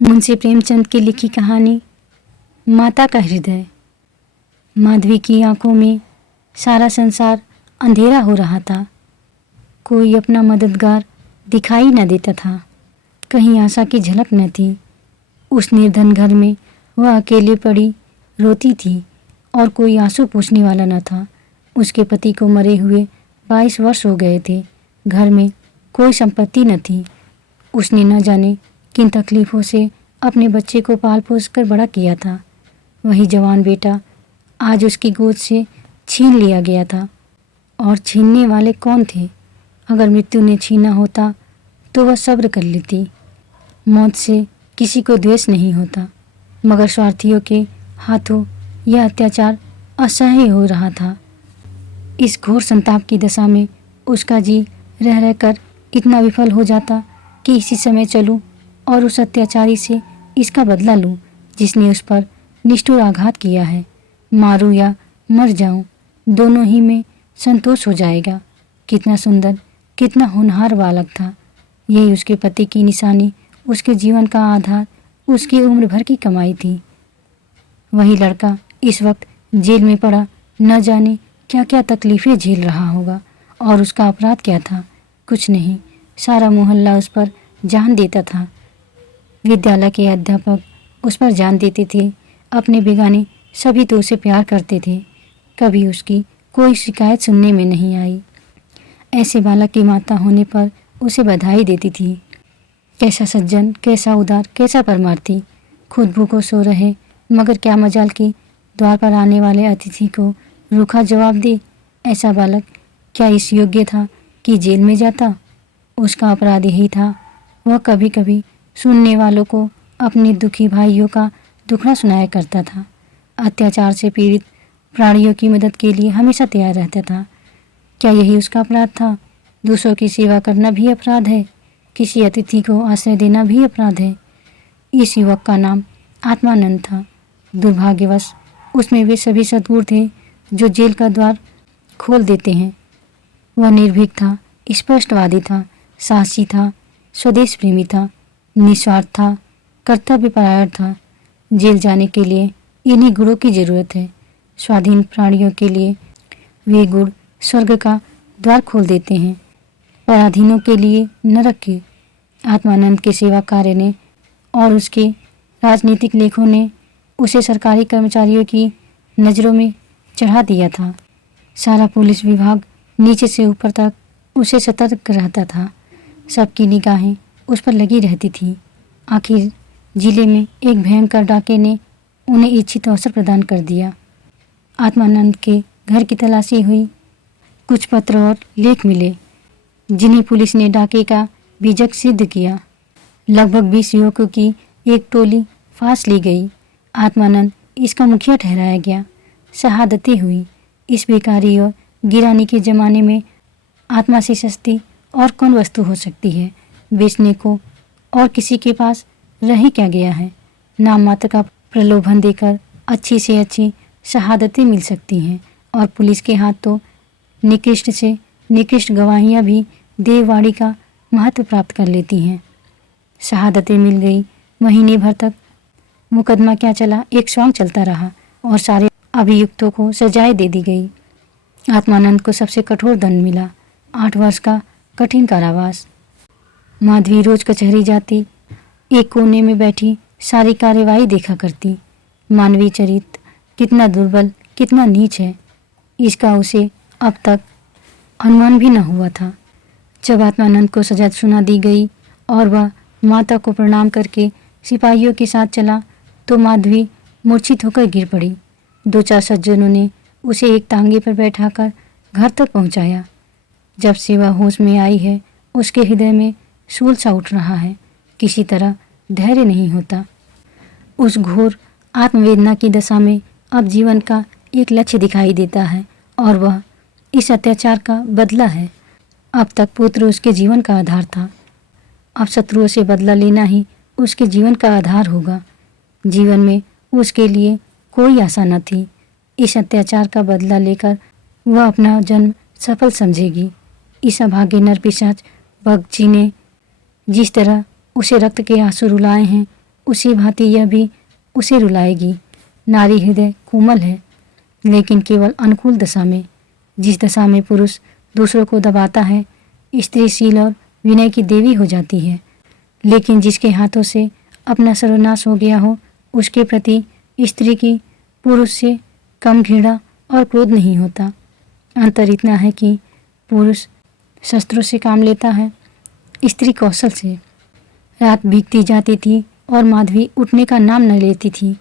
मुंशी प्रेमचंद की लिखी कहानी माता का हृदय। माधवी की आंखों में सारा संसार अंधेरा हो रहा था। कोई अपना मददगार दिखाई न देता था। कहीं आशा की झलक न थी। उस निर्धन घर में वह अकेले पड़ी रोती थी और कोई आंसू पूछने वाला न था। उसके पति को मरे हुए 22 वर्ष हो गए थे। घर में कोई संपत्ति न थी। उसने न जाने किन तकलीफ़ों से अपने बच्चे को पाल पोस कर बड़ा किया था। वही जवान बेटा आज उसकी गोद से छीन लिया गया था। और छीनने वाले कौन थे? अगर मृत्यु ने छीना होता तो वह सब्र कर लेती। मौत से किसी को द्वेष नहीं होता, मगर स्वार्थियों के हाथों यह अत्याचार असह्य हो रहा था। इस घोर संताप की दशा में उसका जी रह रहकर इतना विफल हो जाता कि इसी समय चलूं और उस अत्याचारी से इसका बदला लूं जिसने उस पर निष्ठुर आघात किया है। मारूं या मर जाऊं, दोनों ही में संतोष हो जाएगा। कितना सुंदर, कितना होनहार बालक था। यही उसके पति की निशानी, उसके जीवन का आधार, उसकी उम्र भर की कमाई थी। वही लड़का इस वक्त जेल में पड़ा न जाने क्या क्या तकलीफ़ें झेल रहा होगा। और उसका अपराध क्या था? कुछ नहीं। सारा मोहल्ला उस पर जान देता था। विद्यालय के अध्यापक उस पर जान देते थे। अपने बेगाने सभी तो उसे प्यार करते थे। कभी उसकी कोई शिकायत सुनने में नहीं आई। ऐसे बालक की माता होने पर उसे बधाई देती थी। कैसा सज्जन, कैसा उदार, कैसा परमार्थी। खुद भूखों सो रहे, मगर क्या मजाल कि द्वार पर आने वाले अतिथि को रूखा जवाब दे। ऐसा बालक क्या इस योग्य था कि जेल में जाता? उसका अपराध यही था, वह कभी कभी सुनने वालों को अपने दुखी भाइयों का दुखड़ा सुनाया करता था। अत्याचार से पीड़ित प्राणियों की मदद के लिए हमेशा तैयार रहता था। क्या यही उसका अपराध था? दूसरों की सेवा करना भी अपराध है। किसी अतिथि को आश्रय देना भी अपराध है। इस युवक का नाम आत्मानंद था। दुर्भाग्यवश उसमें वे सभी सद्गुण थे जो जेल का द्वार खोल देते हैं। वह निर्भीक था, स्पष्टवादी था, साहसी था, स्वदेश प्रेमी था, निस्वार्थ था, कर्तव्यपरायण था। जेल जाने के लिए इन्हीं गुणों की जरूरत है। स्वाधीन प्राणियों के लिए वे गुण स्वर्ग का द्वार खोल देते हैं, पराधीनों के लिए नरक के। आत्मानंद के सेवा कार्य ने और उसके राजनीतिक लेखों ने उसे सरकारी कर्मचारियों की नज़रों में चढ़ा दिया था। सारा पुलिस विभाग नीचे से ऊपर तक उसे सतर्क रहता था। सबकी निगाहें उस पर लगी रहती थी। आखिर जिले में एक भयंकर डाके ने उन्हें इच्छित अवसर प्रदान कर दिया। आत्मानंद के घर की तलाशी हुई। कुछ पत्र और लेख मिले जिन्हें पुलिस ने डाके का बीजक सिद्ध किया। लगभग 20 युवकों की एक टोली फांस ली गई। आत्मानंद इसका मुखिया ठहराया गया। शहादतें हुई। इस बेकारी और गिरानी के ज़माने में आत्मा से सस्ती और कौन वस्तु हो सकती है? बेचने को और किसी के पास रह ही क्या गया है? नाम मात्र का प्रलोभन देकर अच्छी से अच्छी शहादतें मिल सकती हैं और पुलिस के हाथ तो निकृष्ट से निकृष्ट गवाहियाँ भी देववाणी का महत्व प्राप्त कर लेती हैं। शहादतें मिल गई। महीने भर तक मुकदमा क्या चला, एक सॉन्ग चलता रहा और सारे अभियुक्तों को सजाएं दे दी गई। आत्मानंद को सबसे कठोर दंड मिला, 8 वर्ष का कठिन कारावास। माधवी रोज कचहरी जाती, एक कोने में बैठी सारी कार्यवाही देखा करती। मानवीय चरित्र कितना दुर्बल, कितना नीच है, इसका उसे अब तक अनुमान भी न हुआ था। जब आत्मानंद को सजा सुना दी गई और वह माता को प्रणाम करके सिपाहियों के साथ चला तो माधवी मूर्छित होकर गिर पड़ी। 2-4 सज्जनों ने उसे एक तांगे पर बैठाकर घर तक पहुंचाया। जब से वह होश में आई है, उसके हृदय में शूल सा उठ रहा है। किसी तरह धैर्य नहीं होता। उस घोर आत्मवेदना की दशा में अब जीवन का एक लक्ष्य दिखाई देता है और वह इस अत्याचार का बदला है। अब तक पुत्र उसके जीवन का आधार था, अब शत्रुओं से बदला लेना ही उसके जीवन का आधार होगा। जीवन में उसके लिए कोई आशा न थी। इस अत्याचार का बदला लेकर वह अपना जन्म सफल समझेगी। इस अभागे नर पिशाच भगत जी ने जिस तरह उसे रक्त के आंसू रुलाए हैं, उसी भांति यह भी उसे रुलाएगी। नारी हृदय कोमल है, लेकिन केवल अनुकूल दशा में। जिस दशा में पुरुष दूसरों को दबाता है, स्त्री शील और विनय की देवी हो जाती है। लेकिन जिसके हाथों से अपना सर्वनाश हो गया हो, उसके प्रति स्त्री की पुरुष से कम घृणा और क्रोध नहीं होता। अंतर इतना है कि पुरुष शस्त्रों से काम लेता है, स्त्री कौशल से। रात बीतती जाती थी और माधवी उठने का नाम न लेती थी।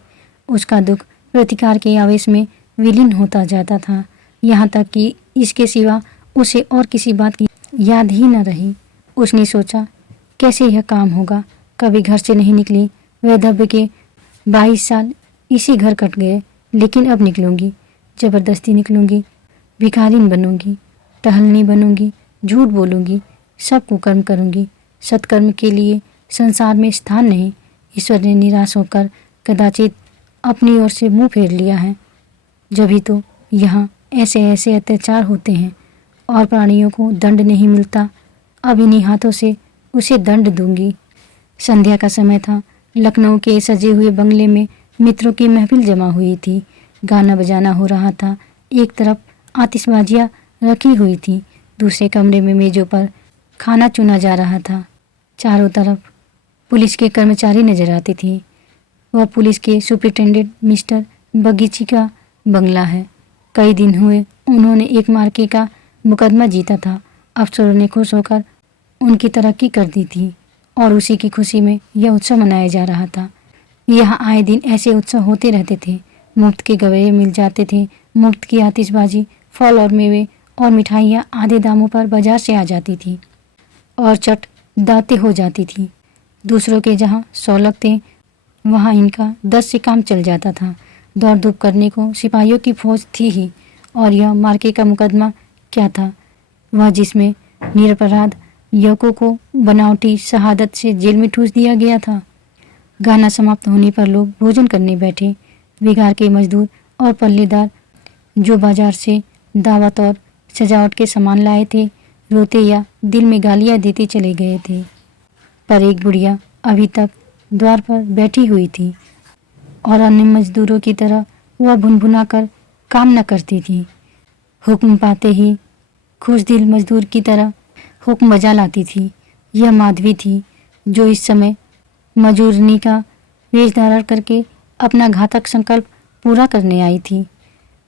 उसका दुख प्रतिकार के आवेश में विलीन होता जाता था, यहाँ तक कि इसके सिवा उसे और किसी बात की याद ही न रही। उसने सोचा, कैसे यह काम होगा। कभी घर से नहीं निकली। वैधव्य के 22 साल इसी घर कट गए, लेकिन अब निकलूंगी, जबरदस्ती निकलूंगी। भिखारिन बनूंगी, टहलनी बनूंगी, झूठ बोलूंगी, सब कुकर्म करूंगी। सत्कर्म के लिए संसार में स्थान नहीं। ईश्वर ने निराश होकर कदाचित अपनी ओर से मुंह फेर लिया है। जभी तो यहाँ ऐसे ऐसे अत्याचार होते हैं और प्राणियों को दंड नहीं मिलता। अब इन्हीं हाथों से उसे दंड दूंगी। संध्या का समय था। लखनऊ के सजे हुए बंगले में मित्रों की महफिल जमा हुई थी। गाना बजाना हो रहा था। एक तरफ आतिशबाजियाँ रखी हुई थी, दूसरे कमरे में मेजों पर खाना चुना जा रहा था। चारों तरफ पुलिस के कर्मचारी नजर आते थे। वह पुलिस के सुपरिटेंडेंट मिस्टर बगीची का बंगला है। कई दिन हुए उन्होंने एक मार्के का मुकदमा जीता था। अफसरों ने खुश होकर उनकी तरक्की कर दी थी और उसी की खुशी में यह उत्सव मनाया जा रहा था। यहाँ आए दिन ऐसे उत्सव होते रहते थे। मुफ्त के गवेये मिल जाते थे, मुफ्त की आतिशबाजी, फल और मेवे और मिठाइयाँ आधे दामों पर बाजार से आ जाती थी और चट दाते हो जाती थी। दूसरों के जहाँ 100 लगते, वहाँ इनका 10 से काम चल जाता था। दौड़ धूप करने को सिपाहियों की फौज थी ही, और यह मार्के का मुकदमा क्या था, वह जिसमें निरपराध युवकों को बनावटी शहादत से जेल में ठूस दिया गया था। गाना समाप्त होने पर लोग भोजन करने बैठे। बिगार के मजदूर और पल्लेदार जो बाजार से दावत और सजावट के सामान लाए थे, रोते या दिल में गालियाँ देते चले गए थे। पर एक बुढ़िया अभी तक द्वार पर बैठी हुई थी और अन्य मजदूरों की तरह वह भुनभुना कर काम न करती थी। हुक्म पाते ही खुश दिल मजदूर की तरह हुक्म बजा लाती थी। यह माधवी थी जो इस समय मजूरनी का वेश धारण करके अपना घातक संकल्प पूरा करने आई थी।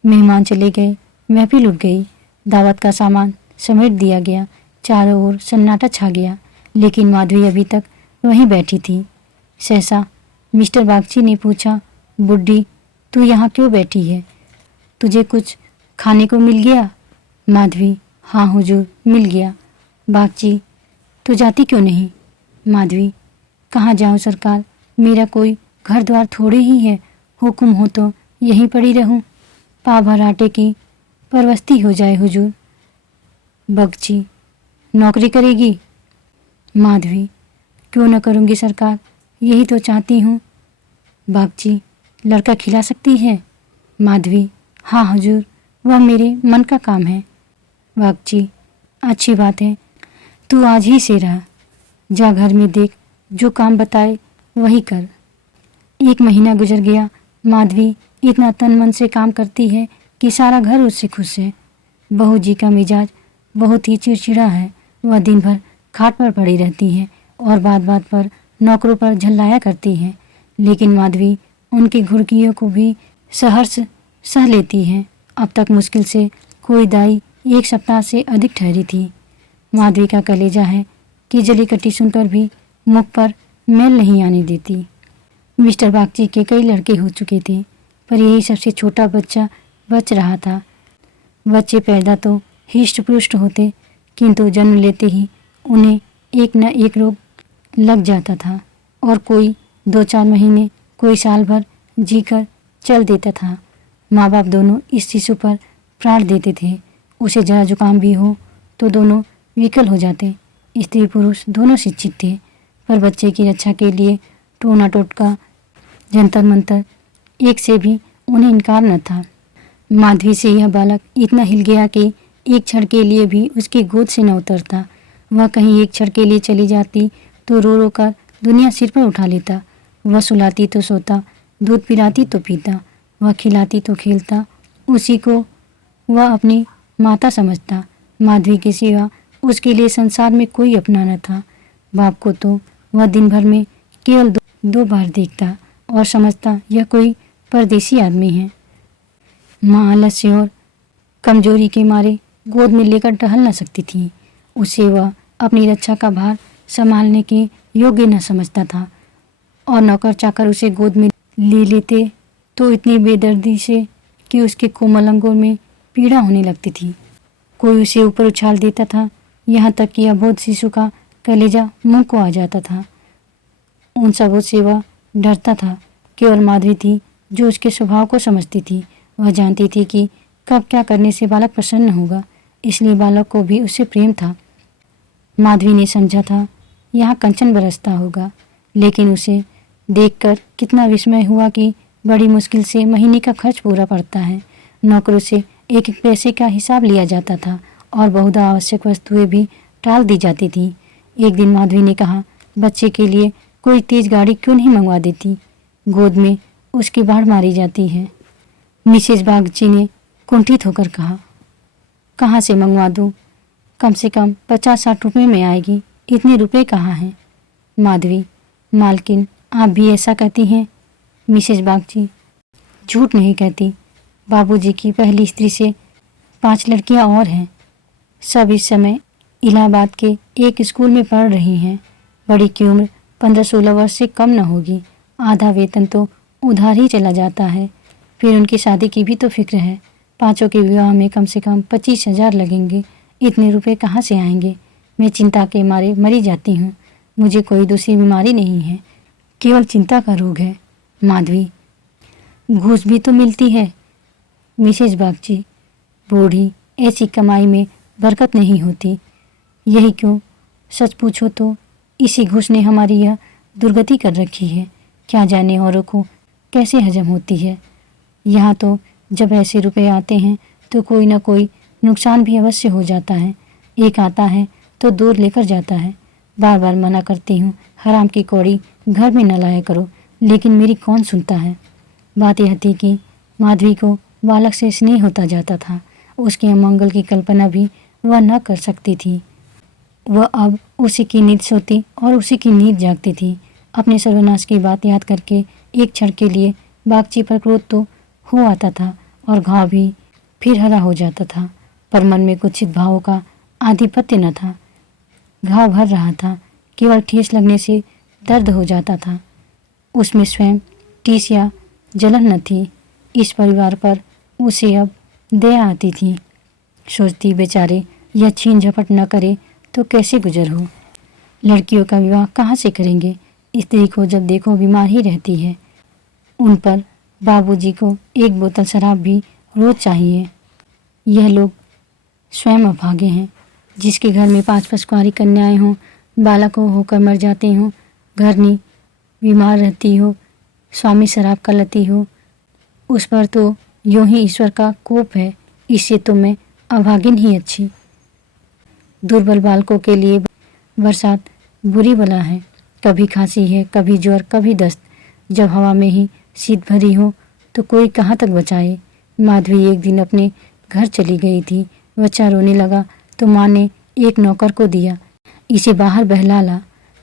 मेहमान चले गए, महफिल उठ गई, दावत का सामान समेट दिया गया, चारों ओर सन्नाटा छा गया, लेकिन माधवी अभी तक वहीं बैठी थी। सहसा मिस्टर बागची ने पूछा, बुड्ढी तू यहाँ क्यों बैठी है? तुझे कुछ खाने को मिल गया? माधवी, हाँ हुजूर, मिल गया। बागची, तू जाती क्यों नहीं? माधवी, कहाँ जाऊँ सरकार, मेरा कोई घर द्वार थोड़े ही है, हुक्म हो तो यहीं पड़ी रहूँ। पाव भर आटे की परवस्ती हो जाए हुजूर। बगची, नौकरी करेगी? माधवी, क्यों न करूँगी सरकार, यही तो चाहती हूँ। बागची, लड़का खिला सकती है? माधवी, हाँ हुजूर, वह मेरे मन का काम है। बागची, अच्छी बात है, तू आज ही से रहा, जा घर में देख, जो काम बताए वही कर। 1 महीना गुजर गया। माधवी इतना तन मन से काम करती है कि सारा घर उससे खुश है। बहू जी का मिजाज बहुत ही चिड़चिड़ा है। वह दिन भर खाट पर पड़ी रहती है और बात बात पर नौकरों पर झल्लाया करती है, लेकिन माधवी उनकी घुड़कियों को भी सहर्ष सह लेती है। अब तक मुश्किल से कोई दाई 1 सप्ताह से अधिक ठहरी थी। माधवी का कलेजा है कि जली कटी सुनकर भी मुख पर मैल नहीं आने देती। मिस्टर बागची के कई लड़के हो चुके थे, पर यही सबसे छोटा बच्चा बच रहा था। बच्चे पैदा तो हिष्ट पुष्ट होते, किंतु जन्म लेते ही उन्हें एक न एक रोग लग जाता था और कोई 2-4 महीने, कोई साल भर जीकर चल देता था। माँ बाप दोनों इस शिशु पर प्राण देते थे। उसे जरा जुकाम भी हो तो दोनों विकल हो जाते। स्त्री पुरुष दोनों शिक्षित थे, पर बच्चे की रक्षा के लिए टोना टोटका, जंतर मंतर, एक से भी उन्हें इनकार न था। माधवी से यह बालक इतना हिल गया कि एक क्षण के लिए भी उसकी गोद से न उतरता। वह कहीं एक क्षण के लिए चली जाती तो रो रो कर दुनिया सिर पर उठा लेता। वह सुलाती तो सोता, दूध पिलाती तो पीता, वह खिलाती तो खेलता, उसी को वह अपनी माता समझता। माधवी के सिवा उसके लिए संसार में कोई अपना न था। बाप को तो वह दिन भर में केवल दो बार देखता और समझता यह कोई परदेसी आदमी है। माँ आलस्य और कमजोरी के मारे गोद में लेकर टहल न सकती थी। उसे वह अपनी रक्षा का भार संभालने के योग्य न समझता था और नौकर चाकर उसे गोद में ले लेते तो इतनी बेदर्दी से कि उसके कोमल अंगों में पीड़ा होने लगती थी। कोई उसे ऊपर उछाल देता था, यहाँ तक कि अबोध शिशु का कलेजा मुंह को आ जाता था। उन सबों से वह डरता था। केवल माधवी थी जो उसके स्वभाव को समझती थी। वह जानती थी कि कब क्या करने से बालक प्रसन्न होगा, इसलिए बालक को भी उससे प्रेम था। माधवी ने समझा था यहाँ कंचन बरसता होगा, लेकिन उसे देखकर कितना विस्मय हुआ कि बड़ी मुश्किल से महीने का खर्च पूरा पड़ता है। नौकरों से एक एक पैसे का हिसाब लिया जाता था और बहुधा आवश्यक वस्तुएं भी टाल दी जाती थी। एक दिन माधवी ने कहा, बच्चे के लिए कोई तेज गाड़ी क्यों नहीं मंगवा देती, गोद में उसकी बाढ़ मारी जाती है। मिसेज बागची ने कुंठित होकर कहा, कहाँ से मंगवा दूँ, कम से कम 50-60 रुपये में आएगी, इतने रुपए कहाँ हैं। माधवी, मालकिन आप भी ऐसा कहती हैं। मिसेज बागची, झूठ नहीं कहती, बाबूजी की पहली स्त्री से 5 लड़कियां और हैं। सब इस समय इलाहाबाद के एक स्कूल में पढ़ रही हैं। बड़ी की उम्र 15-16 वर्ष से कम न होगी। आधा वेतन तो उधार ही चला जाता है। फिर उनकी शादी की भी तो फिक्र है। 5 के विवाह में कम से कम 25,000 लगेंगे। इतने रुपए कहाँ से आएंगे। मैं चिंता के मारे मरी जाती हूँ। मुझे कोई दूसरी बीमारी नहीं है, केवल चिंता का रोग है। माधवी, घूस भी तो मिलती है। मिसेज बागची, बूढ़ी, ऐसी कमाई में बरकत नहीं होती। यही क्यों, सच पूछो तो इसी घूस ने हमारी यह दुर्गति कर रखी है। क्या जाने औरों को कैसे हजम होती है। यहाँ तो जब ऐसे रुपए आते हैं तो कोई ना कोई नुकसान भी अवश्य हो जाता है। एक आता है तो 2 लेकर जाता है। बार बार मना करती हूँ, हराम की कौड़ी घर में न लाया करो, लेकिन मेरी कौन सुनता है। बात यह थी कि माधवी को बालक से स्नेह होता जाता था। उसके अमंगल की कल्पना भी वह न कर सकती थी। वह अब उसी की नींद सोती और उसी की नींद जागती थी। अपने सर्वनाश की बात याद करके एक क्षण के लिए बागची पर क्रोध तो हो आता था और घाव भी फिर हरा हो जाता था, पर मन में कुत्सित भावों का आधिपत्य न था। घाव भर रहा था, केवल ठेस लगने से दर्द हो जाता था। उसमें स्वयं टीस या जलन न थी। इस परिवार पर उसे अब दया आती थी। सोचती, बेचारे यह छीन झपट न करे तो कैसे गुजर हो। लड़कियों का विवाह कहाँ से करेंगे। स्त्री को जब देखो बीमार ही रहती है। उन पर बाबूजी को 1 बोतल शराब भी रोज चाहिए। यह लोग स्वयं अभागे हैं। जिसके घर में 5 कुंवारी कन्याएं हों, बालकों होकर मर जाते हों, घरनी बीमार रहती हो, स्वामी शराब का लती हो, उस पर तो यूं ही ईश्वर का कोप है। इससे तो मैं अभागिन ही अच्छी। दुर्बल बालकों के लिए बरसात बुरी बला है। कभी खांसी है, कभी ज्वर, कभी दस्त। जब हवा में ही शीत भरी हो तो कोई कहाँ तक बचाए। माधवी एक दिन अपने घर चली गई थी। बच्चा रोने लगा तो माँ ने एक नौकर को दिया, इसे बाहर बहला ला।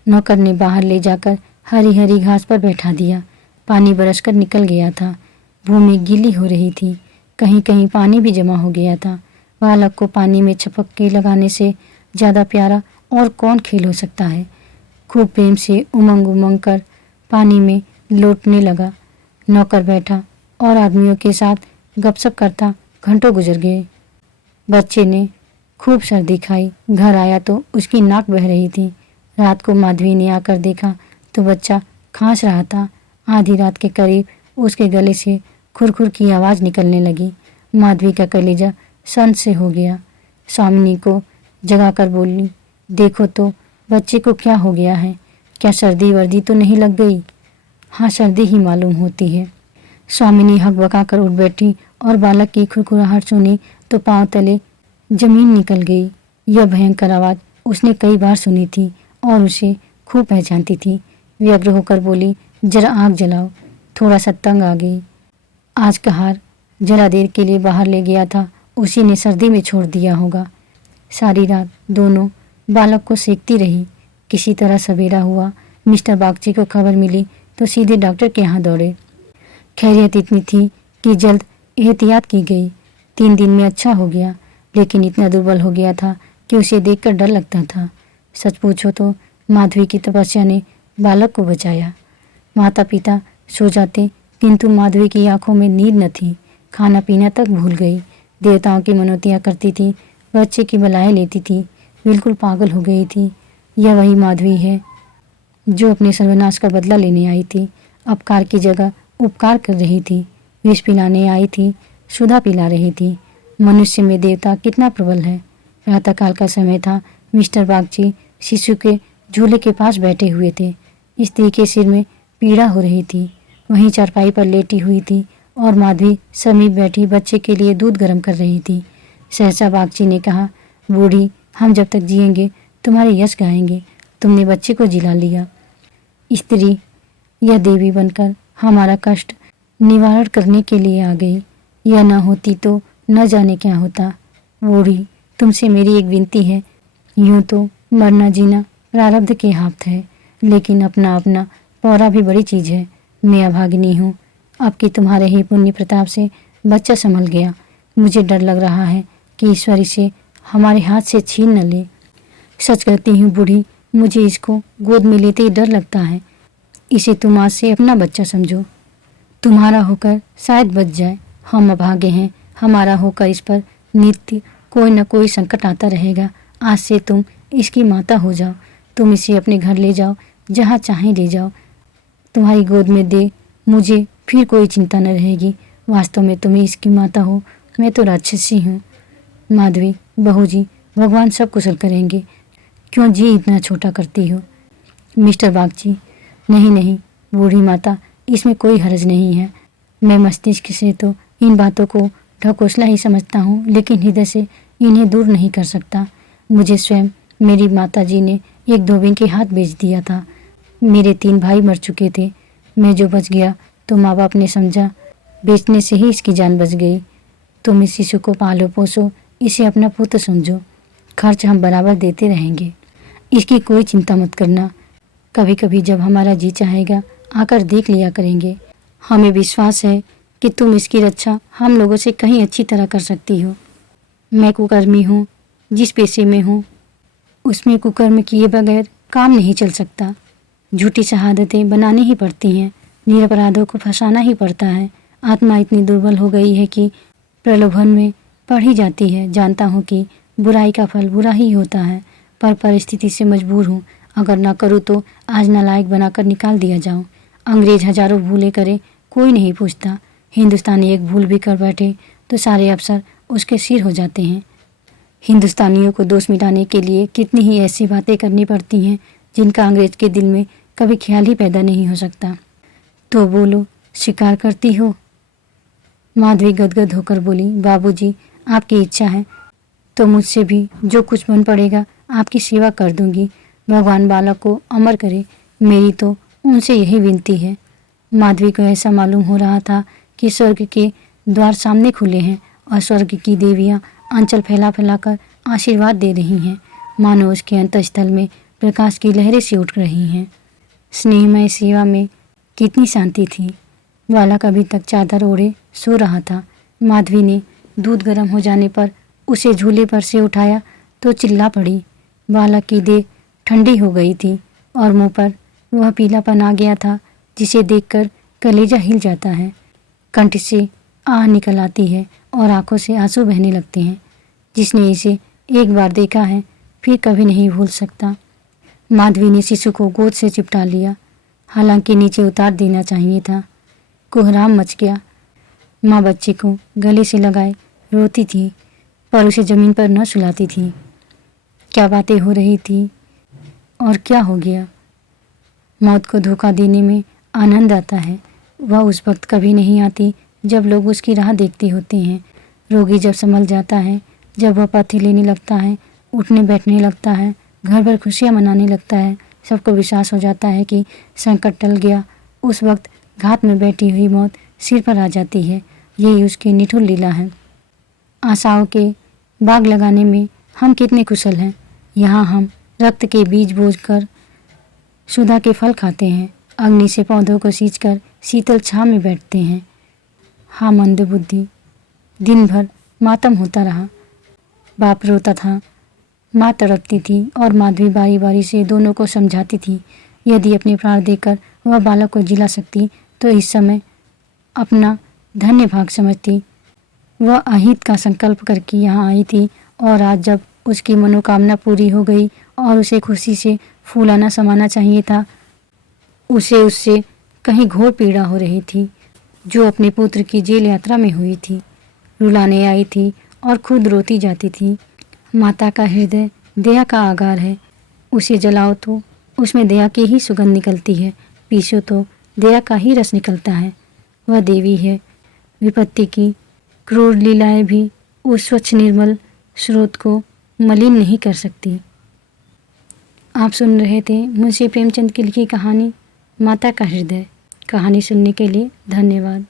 नौकर ने बाहर ले जाकर हरी हरी घास पर बैठा दिया। पानी बरसकर निकल गया था। भूमि गीली हो रही थी, कहीं कहीं पानी भी जमा हो गया था। बालक को पानी में छपक के लगाने से ज़्यादा प्यारा और कौन खेल हो सकता है। खूब प्रेम से उमंग उमंग कर पानी में लौटने लगा। नौकर बैठा और आदमियों के साथ गपशप करता घंटों गुजर गए। बच्चे ने खूब सर्दी खाई। घर आया तो उसकी नाक बह रही थी। रात को माधवी ने आकर देखा तो बच्चा खांस रहा था। आधी रात के करीब उसके गले से खुरखुर की आवाज़ निकलने लगी। माधवी का कलेजा सन से हो गया। स्वामिनी को जगाकर बोली, देखो तो बच्चे को क्या हो गया है। क्या सर्दी वर्दी तो नहीं लग गई। हाँ, सर्दी ही मालूम होती है। स्वामिनी हकबकाकर उठ बैठी और बालक की खुरखुराहट सुनी तो पांव तले जमीन निकल गई। यह भयंकर आवाज़ उसने कई बार सुनी थी और उसे खूब पहचानती थी। व्यग्र होकर बोली, जरा आग जलाओ। थोड़ा सा तंग आ गई। आज का हार जरा देर के लिए बाहर ले गया था, उसी ने सर्दी में छोड़ दिया होगा। सारी रात दोनों बालक को सेकती रही। किसी तरह सवेरा हुआ। मिस्टर बागची को खबर मिली तो सीधे डॉक्टर के यहाँ दौड़े। खैरियत इतनी थी कि जल्द एहतियात की गई। 3 दिन में अच्छा हो गया, लेकिन इतना दुर्बल हो गया था कि उसे देखकर डर लगता था। सच पूछो तो माधवी की तपस्या ने बालक को बचाया। माता पिता सो जाते, किंतु माधवी की आंखों में नींद न थी। खाना पीना तक भूल गई। देवताओं की मनौतियाँ करती थी, बच्चे की बलाएं लेती थी। बिल्कुल पागल हो गई थी। यह वही माधवी है जो अपने सर्वनाश का बदला लेने आई थी। अपकार की जगह उपकार कर रही थी। विष पिलाने आई थी, सुधा पिला रही थी। मनुष्य में देवता कितना प्रबल है। प्रातःकाल का समय था। मिस्टर बागची शिशु के झूले के पास बैठे हुए थे। स्त्री के सिर में पीड़ा हो रही थी। वहीं चारपाई पर लेटी हुई थी और माधवी समीप बैठी बच्चे के लिए दूध गर्म कर रही थी। सहसा बागची ने कहा, बूढ़ी, हम जब तक जिएंगे तुम्हारे यश गाएंगे। तुमने बच्चे को जिला लिया। स्त्री यह देवी बनकर हमारा कष्ट निवारण करने के लिए आ गई। यह न होती तो न जाने क्या होता। बूढ़ी, तुमसे मेरी एक विनती है। यूं तो मरना जीना प्रारब्ध के हाथ है, लेकिन अपना अपना पौरा भी बड़ी चीज़ है। मैं अभागिनी हूँ। अब कि तुम्हारे ही पुण्य प्रताप से बच्चा संभल गया, मुझे डर लग रहा है कि ईश्वर इसे हमारे हाथ से छीन न ले। सच कहती हूँ बूढ़ी, मुझे इसको गोद में लेते ही डर लगता है। इसे तुम आज से अपना बच्चा समझो। तुम्हारा होकर शायद बच जाए। हम अभागे हैं, हमारा होकर इस पर नित्य कोई न कोई संकट आता रहेगा। आज से तुम इसकी माता हो जाओ। तुम इसे अपने घर ले जाओ, जहाँ चाहें ले जाओ। तुम्हारी गोद में दे मुझे, फिर कोई चिंता न रहेगी। वास्तव में तुम इसकी माता हो, मैं तो राक्षसी हूँ। माधवी, बहू जी, भगवान सब कुशल करेंगे। क्यों जी इतना छोटा करती हो? मिस्टर बागची, नहीं नहीं बूढ़ी माता, इसमें कोई हर्ज नहीं है। मैं मस्तिष्क से तो इन बातों को ढकोसला ही समझता हूँ, लेकिन हृदय से इन्हें दूर नहीं कर सकता। मुझे स्वयं मेरी माता जी ने एक धोबी के हाथ बेच दिया था। मेरे 3 भाई मर चुके थे। मैं जो बच गया तो माँ बाप ने समझा बेचने से ही इसकी जान बच गई। तुम इस शिशु को पालो पोसो, इसे अपना पुत्र समझो। खर्च हम बराबर देते रहेंगे। इसकी कोई चिंता मत करना। कभी कभी जब हमारा जी चाहेगा आकर देख लिया करेंगे। हमें विश्वास है कि तुम इसकी रक्षा हम लोगों से कहीं अच्छी तरह कर सकती हो। मैं कुकर्मी हूँ। जिस पेशे में हूँ उसमें कुकर्म किए बगैर काम नहीं चल सकता। झूठी शहादतें बनानी ही पड़ती हैं। निरपराधों को फंसाना ही पड़ता है। आत्मा इतनी दुर्बल हो गई है कि प्रलोभन में पड़ ही जाती है। जानता हूँ कि बुराई का फल बुरा ही होता है, पर परिस्थिति से मजबूर हूँ। अगर ना करूँ तो आज नालायक बनाकर निकाल दिया जाऊँ। अंग्रेज हजारों भूले करे, कोई नहीं पूछता। हिंदुस्तानी एक भूल भी कर बैठे तो सारे अफसर उसके सिर हो जाते हैं। हिंदुस्तानियों को दोष मिटाने के लिए कितनी ही ऐसी बातें करनी पड़ती हैं जिनका अंग्रेज के दिल में कभी ख्याल ही पैदा नहीं हो सकता। तो बोलो, शिकार करती हो? माधवी गदगद होकर बोली, बाबूजी, आपकी इच्छा है तो मुझसे भी जो कुछ बन पड़ेगा आपकी सेवा कर दूंगी। भगवान बालक को अमर करे, मेरी तो उनसे यही विनती है। माधवी को ऐसा मालूम हो रहा था कि स्वर्ग के द्वार सामने खुले हैं और स्वर्ग की देवियां आंचल फैला फैलाकर आशीर्वाद दे रही हैं। मानो उसके अंतस्थल में प्रकाश की लहरें सी उठ रही हैं। स्नेहमय सेवा में कितनी शांति थी। बालक अभी तक चादर ओढ़े सो रहा था। माधवी ने दूध गर्म हो जाने पर उसे झूले पर से उठाया तो चिल्ला पड़ी। बालक की देह ठंडी हो गई थी और मुंह पर वह पीलापन आ गया था जिसे देखकर कलेजा हिल जाता है। कंठ से आह निकल आती है और आंखों से आंसू बहने लगते हैं। जिसने इसे एक बार देखा है फिर कभी नहीं भूल सकता। माधवी ने शिशु को गोद से चिपटा लिया। हालांकि नीचे उतार देना चाहिए था। कोहराम मच गया। माँ बच्चे को गले से लगाए रोती थी, पर उसे ज़मीन पर न सुलाती थी। क्या बातें हो रही थी और क्या हो गया। मौत को धोखा देने में आनंद आता है। वह उस वक्त कभी नहीं आती जब लोग उसकी राह देखते होते हैं। रोगी जब संभल जाता है, जब वह पथ्य लेने लगता है, उठने बैठने लगता है, घर भर खुशियाँ मनाने लगता है, सबको विश्वास हो जाता है कि संकट टल गया, उस वक्त घात में बैठी हुई मौत सिर पर आ जाती है। यही उसकी निठुर लीला है। आशाओं के बाग लगाने में हम कितने कुशल हैं। यहाँ हम रक्त के बीज बोकर सुधा के फल खाते हैं, अग्नि से पौधों को सींचकर शीतल छाँव में बैठते हैं। हाँ मंदबुद्धि, दिन भर मातम होता रहा। बाप रोता था, माँ तड़पती थी और माधवी बारी बारी से दोनों को समझाती थी। यदि अपने प्राण देकर वह बालक को जिला सकती तो इस समय अपना धन्य भाग समझती। वह अहित का संकल्प करके यहाँ आई थी और आज जब उसकी मनोकामना पूरी हो गई और उसे खुशी से फूलाना समाना चाहिए था, उसे उससे कहीं घोर पीड़ा हो रही थी। जो अपने पुत्र की जेल यात्रा में हुई थी, रुलाने आई थी और खुद रोती जाती थी। माता का हृदय दया का आगार है। उसे जलाओ तो उसमें दया की ही सुगंध निकलती है, पीसो तो दया का ही रस निकलता है। वह देवी है। विपत्ति की क्रूर लीलाएं भी उस स्वच्छ निर्मल स्रोत को मलिन नहीं कर सकती। आप सुन रहे थे मुंशी प्रेमचंद की लिखी कहानी माता का हृदय। कहानी सुनने के लिए धन्यवाद।